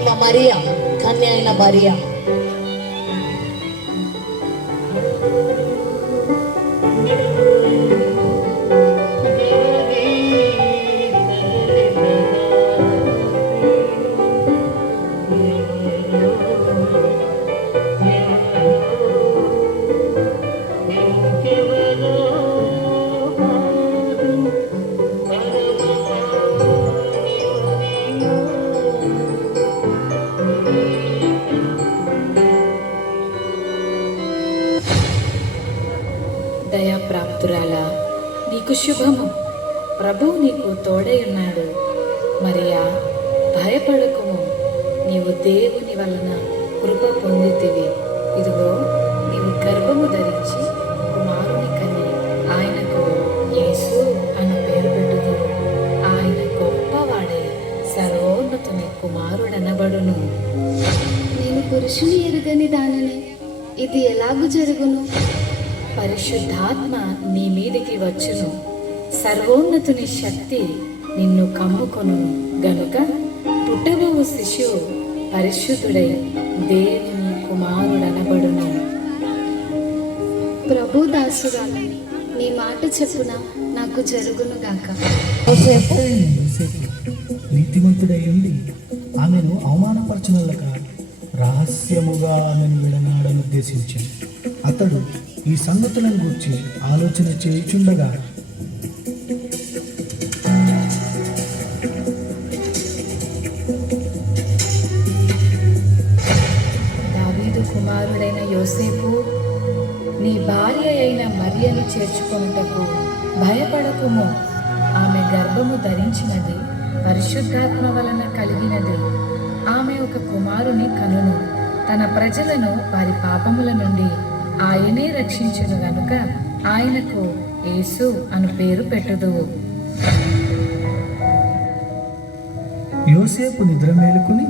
ఈమె మరియా, కన్య అయిన మరియా. దయాప్రాప్తురాలా, నీకు శుభము. ప్రభువు నీకు తోడై ఉన్నాడు. మరియా, భయపడకుము, నీవు దేవుని వలన కృప పొందితివి. ఇదిగో, నీవు గర్భము ధరించి కుమారుని కని ఆయనకు యేసు అని పేరు పెట్టుదు. ఆయన గొప్పవాడై సర్వోన్నతుని కుమారుడనబడును. నేను పురుషుని ఎరుగని దానిని, ఇది ఎలాగూ జరుగును? పరిశుద్ధాత్మ నీ మీదికి వచ్చును, సర్వోన్నతుని శక్తి నిన్ను కమ్ముకొను గనుక పుట్టబోవు శిశువు పరిశుద్ధుడై దేవుని కుమారుడనబడును. ప్రభు దాసురాలని, నీ మాట చెప్పున నాకు జరుగును గాక. యోసేపు నీతిమంతుడై ఉండి ఆమెను అవమానపరచనలక రహస్యముగా ఆమెను విడనాడని ఉద్దేశించాను. అతడు ఈ సంగతులను గూర్చి ఆలోచన చేయుచుండగా దావీదు కుమారుడైన యోసేపు, నీ భార్య అయిన మరియను చేర్చుకొనుటకు భయపడకుము. ఆమె గర్భము ధరించినది పరిశుద్ధాత్మ వలన కలిగినది. ఆమె ఒక కుమారుని కనును. తన ప్రజలను వారి పాపముల నుండి ఆయనే రక్షించును గనుక ఆయనకు యేసు అను పేరు పెట్టుదువు. యోసేపు నిద్ర మేలుకుని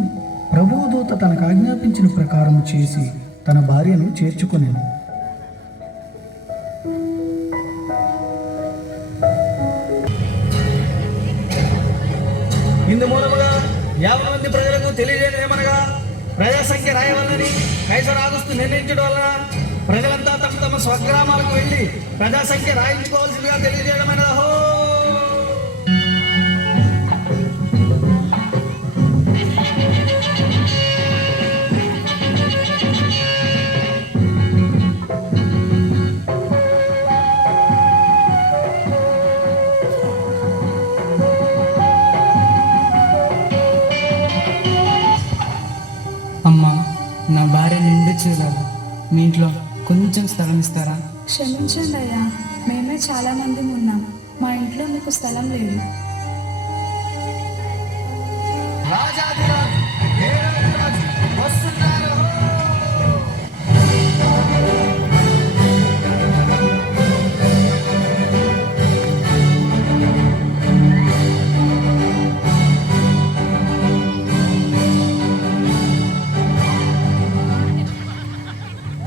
ప్రభువు దూత తనకు ఆజ్ఞాపించిన ప్రకారం చేసి తన భార్యను చేర్చుకొనెను. ఇందు మూలముగా 50 మంది ప్రజలకు తెలియజేయమనగా, ప్రజా సంఖ్య రాయవలనని కైసర్ ఆగస్తు నిర్ణయించడం వలన ప్రజలంతా తమ తమ స్వగ్రామాలకు వెళ్ళి ప్రజా సంఖ్య రాయించుకోవాల్సిందిగా తెలియజేయడమైనది. హో! అమ్మా, నా భార్య నిండు చూడాలి. మీ ఇంట్లో కొంచెం స్థలం ఇస్తారా? క్షమించండి అయ్యా, మేమే చాలా మంది ఉన్నాం. మా ఇంట్లో మీకు స్థలం లేదు.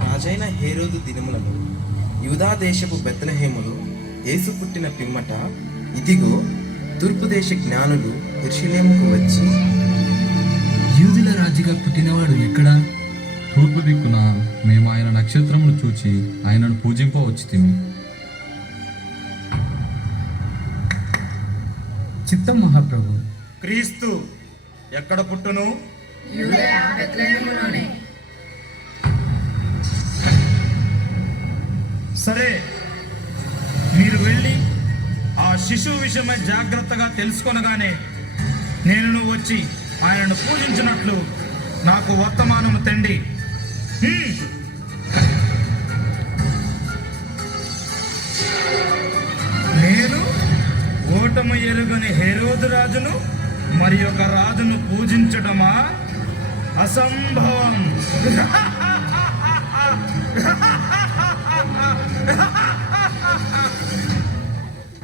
రాజైన హేరోదు దినములను యూదా దేశపు బెత్లెహేములో యేసు పుట్టిన పిమ్మట, ఇదిగో, తూర్పు దేశ జ్ఞానులు యెరూషలేముకు వచ్చి, యూదుల రాజుగా పుట్టినవాడు ఎక్కడా? తూర్పు దిక్కున మేము ఆయన నక్షత్రమును చూచి ఆయనను పూజింపవచ్చితిమి. చిత్తం మహాప్రభు. క్రీస్తు ఎక్కడ పుట్టును? సరే, మీరు వెళ్ళి ఆ శిశువు విషయమై జాగ్రత్తగా తెలుసుకొనగానే నేను వచ్చి ఆయనను పూజించినట్లు నాకు వర్తమానము తండి. నేను ఓటమి ఎరుగని హేరోదు రాజును మరి ఒక రాజును పూజించడమా? అసంభవం.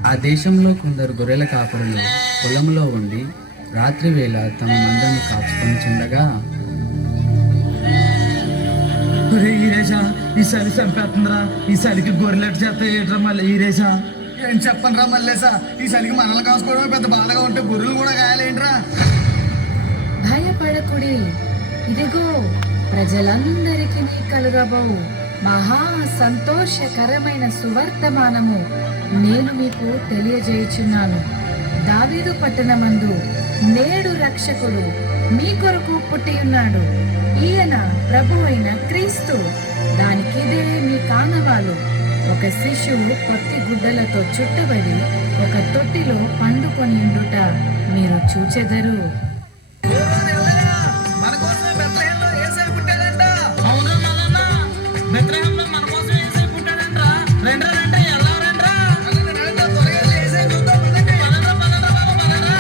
ఆ దేశంలో కొందరు గొర్రెల కాపరులు పొలంలో ఉండి రాత్రి వేళ తమ మందను కాచుకొని చుండగా, ఈరేషా, ఈ చలి చంపేస్తుందిరా, ఈ చలికి గొర్రెలెట్ చేత ఏట్రా మళ్ళీ ఈరేషా. ఏం చెప్పండిరా మల్లేసా, ఈ చలికి మనల్ని కాసుకోవడమే పెద్ద బాధగా ఉంటే గొర్రెలు కూడా గాయాలేంట్రా? భయపడకు భయపడకుడి, ఇదిగో ప్రజలందరికీ కలుగబో మహా సంతోషకరమైన సువర్తమానము నేను మీకు తెలియజేయుచున్నాను. దావీదు పట్టణమందు నేడు రక్షకుడు మీ కొరకు పుట్టి ఉన్నాడు. ఈయన ప్రభు అయిన క్రీస్తు. దానికిదే మీ కానవాలు. ఒక శిశువు పొత్తి గుడ్డలతో చుట్టబడి ఒక తొట్టిలో పండుకొని ఉండుట మీరు చూచెదరు. మన కోసమే బెత్లెహేంలో యేసయ్య పుట్టాడంట. అవునా మల్లన్న, బెత్లెహేంలో మన కోసం యేసయ్య పుట్టాడంట్రా. రండ్రా రండ్రా, ఎలా రండ్రా? త్వరగా వెళ్ళి యేసయ్య చూద్దాం పదండి. పదండ్రా పదండ్రా బాబు, పదండ్రా.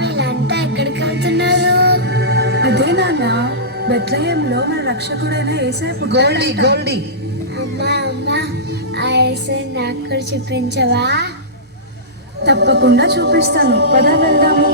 వీళ్ళంతా ఎక్కడికి వెళ్తున్నారు? అదే నాన్న, బెత్లెహేంలో మన రక్షకుడైన యేసయ్య గోల్డీ పుట్టాడంట. గోల్డీ అమ్మా అమ్మా, ఆ యేసయ్య నాకు కూడా చూపించవా? తప్పకుండా చూపిస్తాను, పద వెళ్దాము.